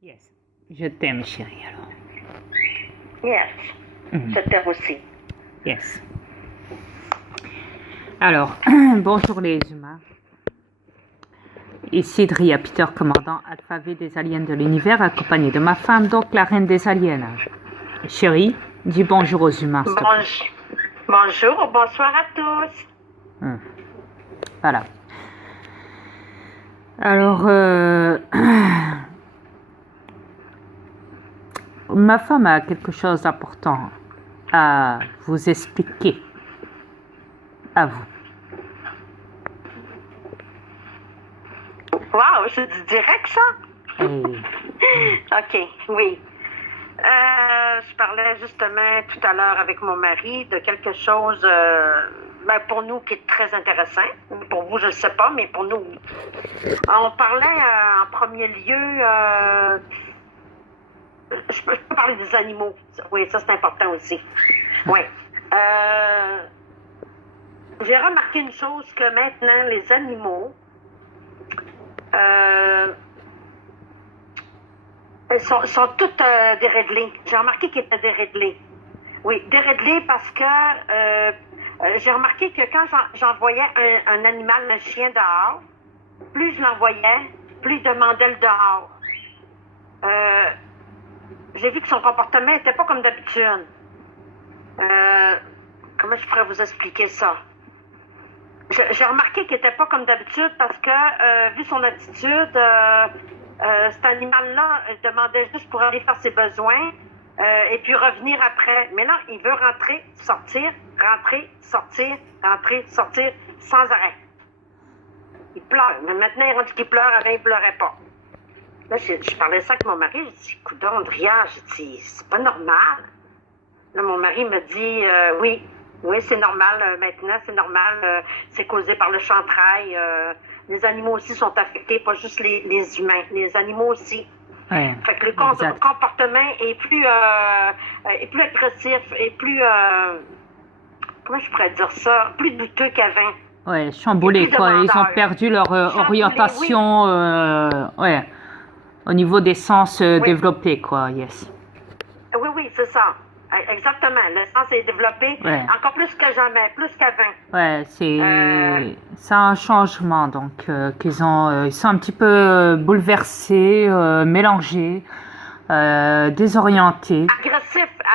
Yes. Je t'aime, chérie, alors. Yes. Je t'aime aussi. Yes. Alors, bonjour les humains. Ici Dria Peter, commandant Alpha V des aliens de l'univers, accompagné de ma femme, donc la reine des aliens. Chérie, dis bonjour aux humains, s'il te plaît. Bonjour, bonsoir à tous. Voilà. Alors, ma femme a quelque chose d'important à vous expliquer. À vous. Wow, c'est du direct, ça? Et OK, oui. Je parlais justement tout à l'heure avec mon mari de quelque chose, pour nous, qui est très intéressant. Pour vous, je ne sais pas, mais pour nous, oui. On parlait en premier lieu, je peux parler des animaux. Oui, ça, c'est important aussi. Oui. J'ai remarqué une chose, que maintenant, les animaux, sont toutes déréglés. J'ai remarqué qu'ils étaient déréglés. Oui, déréglés parce que j'ai remarqué que quand j'envoyais un animal, un chien dehors, plus je l'envoyais, plus il demandait le dehors. J'ai vu que son comportement n'était pas comme d'habitude. Comment je pourrais vous expliquer ça? J'ai remarqué qu'il n'était pas comme d'habitude parce que, vu son attitude, cet animal-là demandait juste pour aller faire ses besoins et puis revenir après. Mais là, il veut rentrer, sortir, sans arrêt. Il pleure. Mais maintenant, il rendu qu'il pleure, avant, il ne pleurait pas. Là, je parlais ça avec mon mari. Je dis, coudonc, Dria, j'ai dit, c'est pas normal. Là, mon mari me dit, oui, c'est normal maintenant, c'est normal. C'est causé par le chantrail. Les animaux aussi sont affectés, pas juste les humains, les animaux aussi. ouais, Fait que le exact. comportement est plus agressif, et plus, comment je pourrais dire ça, plus douteux qu'avant. Ouais, chamboulés, plus quoi. Ils ont demandeur. perdu leur Chamboulés, orientation, ouais, au niveau des sens développés, quoi. Yes. Oui, c'est ça. Exactement. Le sens est développé encore plus que jamais, plus qu'avant. Ouais, c'est un changement, donc ils sont un petit peu bouleversés, mélangés, désorientés,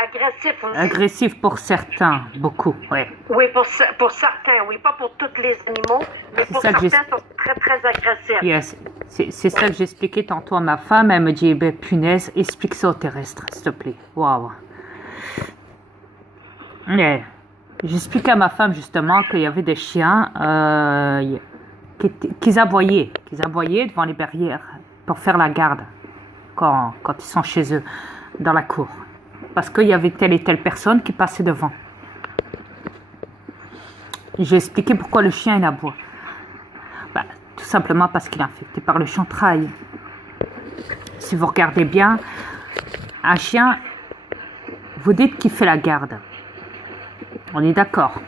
Agressif aussi. agressifs pour certains, beaucoup, ouais. Oui, pour certains, oui, pas pour tous les animaux, mais pour ça que certains, sont très, très agressifs. Yes, c'est ça que j'expliquais tantôt à ma femme. Elle me dit, eh ben, punaise, explique ça aux terrestres, s'il te plaît. Waouh. Ouais. J'expliquais à ma femme justement qu'il y avait des chiens qu'ils aboyaient devant les barrières pour faire la garde quand ils sont chez eux dans la cour. Parce qu'il y avait telle et telle personne qui passait devant. J'ai expliqué pourquoi le chien il aboie. Bah, tout simplement parce qu'il est infecté par le chantrail. Si vous regardez bien, un chien, vous dites qu'il fait la garde. On est d'accord.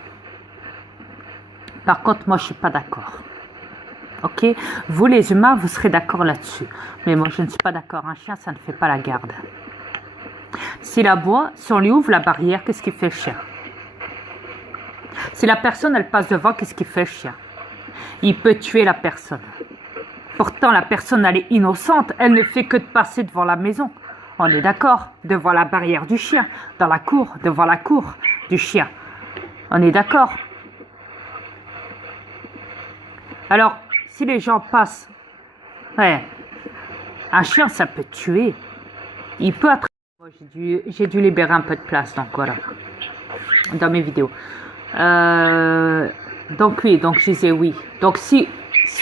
Par contre, moi, je suis pas d'accord. Ok? Vous, les humains, vous serez d'accord là-dessus. Mais moi, je ne suis pas d'accord. Un chien, ça ne fait pas la garde. S'il aboie, si on lui ouvre la barrière, qu'est-ce qu'il fait, le chien? Si la personne, elle passe devant, qu'est-ce qu'il fait, le chien? Il peut tuer la personne. Pourtant, la personne, elle est innocente. Elle ne fait que de passer devant la maison. On est d'accord? Devant la barrière du chien. Dans la cour. Devant la cour du chien. On est d'accord? Alors, si les gens passent... Ouais. Un chien, ça peut tuer. Il peut attraper... J'ai dû libérer un peu de place, donc voilà. Dans mes vidéos. Donc oui, donc je disais oui. Donc si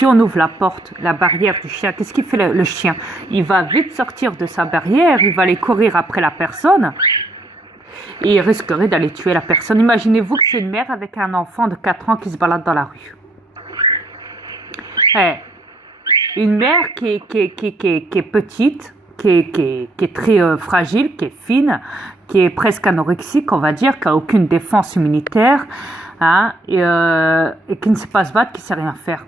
on ouvre la porte, la barrière du chien, qu'est-ce qu'il fait le chien? Il va vite sortir de sa barrière, il va aller courir après la personne et il risquerait d'aller tuer la personne. Imaginez-vous que c'est une mère avec un enfant de 4 ans qui se balade dans la rue. Une mère qui est petite, qui est très fragile, qui est fine, qui est presque anorexique, on va dire, qui n'a aucune défense immunitaire, hein, et qui ne sait pas se battre, qui ne sait rien faire.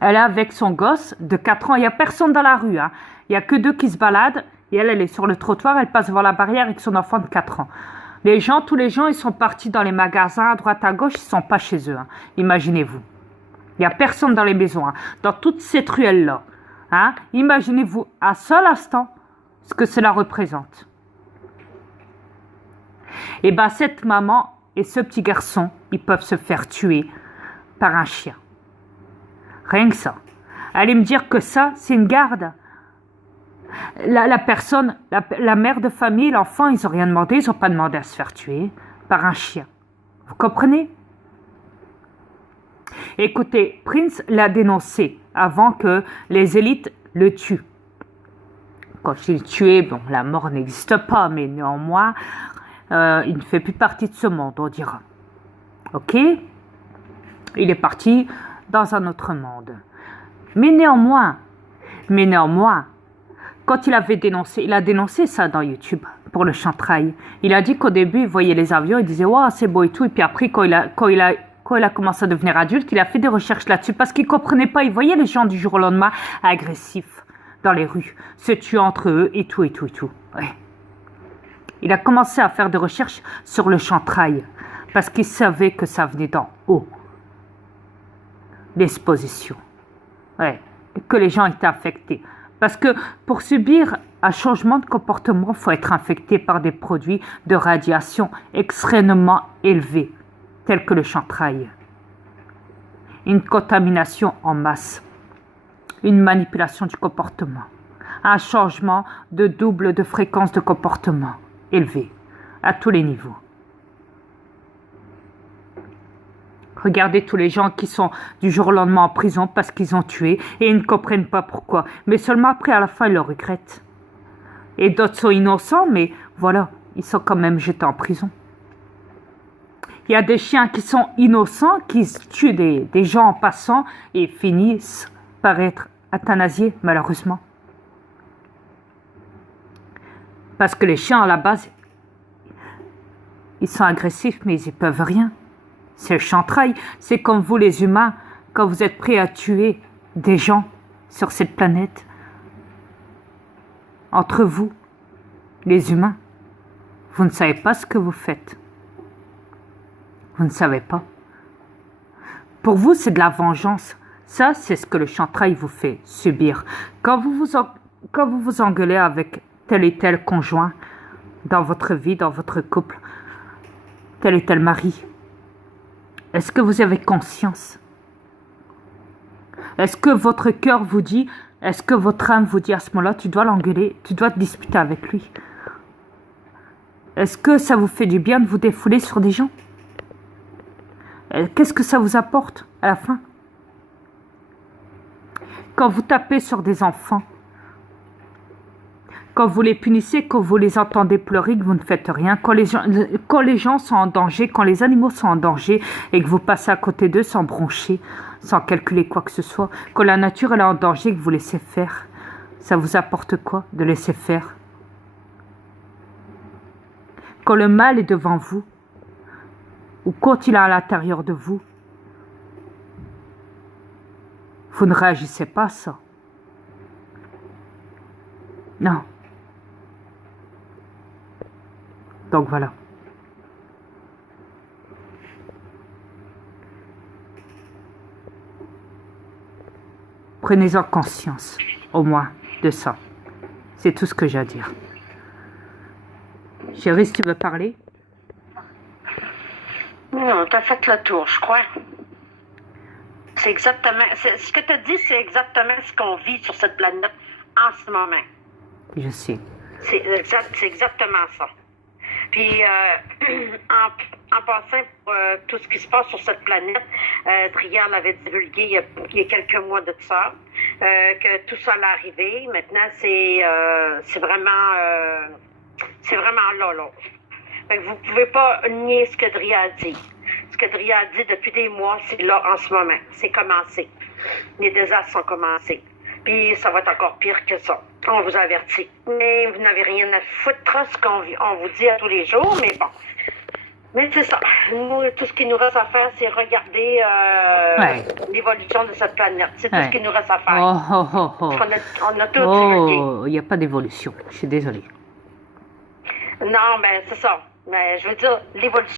Elle est avec son gosse de 4 ans. Il n'y a personne dans la rue. Hein. Il n'y a que 2 qui se baladent. Et elle est sur le trottoir, elle passe devant la barrière avec son enfant de 4 ans. Tous les gens, ils sont partis dans les magasins, à droite, à gauche, ils ne sont pas chez eux. Hein. Imaginez-vous. Il n'y a personne dans les maisons, hein, dans toute cette ruelle-là. Hein. Imaginez-vous à seul instant ce que cela représente. Et bien, cette maman et ce petit garçon, ils peuvent se faire tuer par un chien. Rien que ça. Allez me dire que ça, c'est une garde. La personne, la mère de famille, l'enfant, ils n'ont rien demandé, ils n'ont pas demandé à se faire tuer par un chien. Vous comprenez? Écoutez, Prince l'a dénoncé avant que les élites le tuent. Quand je dis tuer, bon, la mort n'existe pas, mais néanmoins, il ne fait plus partie de ce monde, on dira. Ok? Il est parti dans un autre monde. Mais néanmoins, quand il a dénoncé ça dans YouTube pour le chantrail. Il a dit qu'au début, il voyait les avions, il disait « Wow, c'est beau et tout ». Et puis après, quand il a commencé à devenir adulte, il a fait des recherches là-dessus parce qu'il ne comprenait pas. Il voyait les gens du jour au lendemain agressifs dans les rues, se tuant entre eux et tout. Ouais. Il a commencé à faire des recherches sur le chantrail parce qu'il savait que ça venait d'en haut. L'exposition. Ouais. Que les gens étaient affectés. Parce que pour subir un changement de comportement, il faut être infecté par des produits de radiation extrêmement élevés, tels que le chantrail. Une contamination en masse, une manipulation du comportement, un changement de double de fréquence de comportement élevé à tous les niveaux. Regardez tous les gens qui sont du jour au lendemain en prison parce qu'ils ont tué et ils ne comprennent pas pourquoi. Mais seulement après, à la fin, ils le regrettent. Et d'autres sont innocents, mais voilà, ils sont quand même jetés en prison. Il y a des chiens qui sont innocents, qui tuent des gens en passant et finissent par être euthanasiés, malheureusement. Parce que les chiens, à la base, ils sont agressifs, mais ils n'y peuvent rien. C'est le chantrail. C'est comme vous, les humains, quand vous êtes prêts à tuer des gens sur cette planète. Entre vous, les humains, vous ne savez pas ce que vous faites. Vous ne savez pas. Pour vous, c'est de la vengeance. Ça, c'est ce que le chantrail vous fait subir. Quand vous vous engueulez avec tel et tel conjoint dans votre vie, dans votre couple, tel et tel mari, est-ce que vous avez conscience? Est-ce que votre cœur vous dit, est-ce que votre âme vous dit à ce moment-là, tu dois l'engueuler, tu dois te disputer avec lui? Est-ce que ça vous fait du bien de vous défouler sur des gens? Qu'est-ce que ça vous apporte à la fin? Quand vous tapez sur des enfants, quand vous les punissez, quand vous les entendez pleurer, que vous ne faites rien, quand les gens sont en danger, quand les animaux sont en danger et que vous passez à côté d'eux sans broncher, sans calculer quoi que ce soit, quand la nature elle est en danger et que vous laissez faire, ça vous apporte quoi de laisser faire? Quand le mal est devant vous, ou quand il est à l'intérieur de vous, vous ne réagissez pas à ça. Non. Donc voilà. Prenez-en conscience, au moins, de ça. C'est tout ce que j'ai à dire. Chérie, si tu veux parler? Non, t'as fait le tour, je crois. C'est exactement... ce que t'as dit, c'est exactement ce qu'on vit sur cette planète en ce moment. Je sais. C'est exactement ça. Puis, en passant pour tout ce qui se passe sur cette planète, Dria l'avait divulgué il y a quelques mois de ça, que tout ça allait arriver. Maintenant, c'est vraiment là. Fait que vous ne pouvez pas nier ce que Dria a dit. Ce que Dria a dit depuis des mois, c'est là en ce moment. C'est commencé. Les désastres sont commencés. Puis ça va être encore pire que ça. On vous avertit. Mais vous n'avez rien à foutre ce qu'on vous dit à tous les jours, mais bon. Mais c'est ça. Nous, tout ce qui nous reste à faire, c'est regarder l'évolution de cette planète. C'est tout ce qui nous reste à faire. On a tout Oh, il n'y a pas d'évolution. Je suis désolée. Non, mais c'est ça. Mais je veux dire, l'évolution.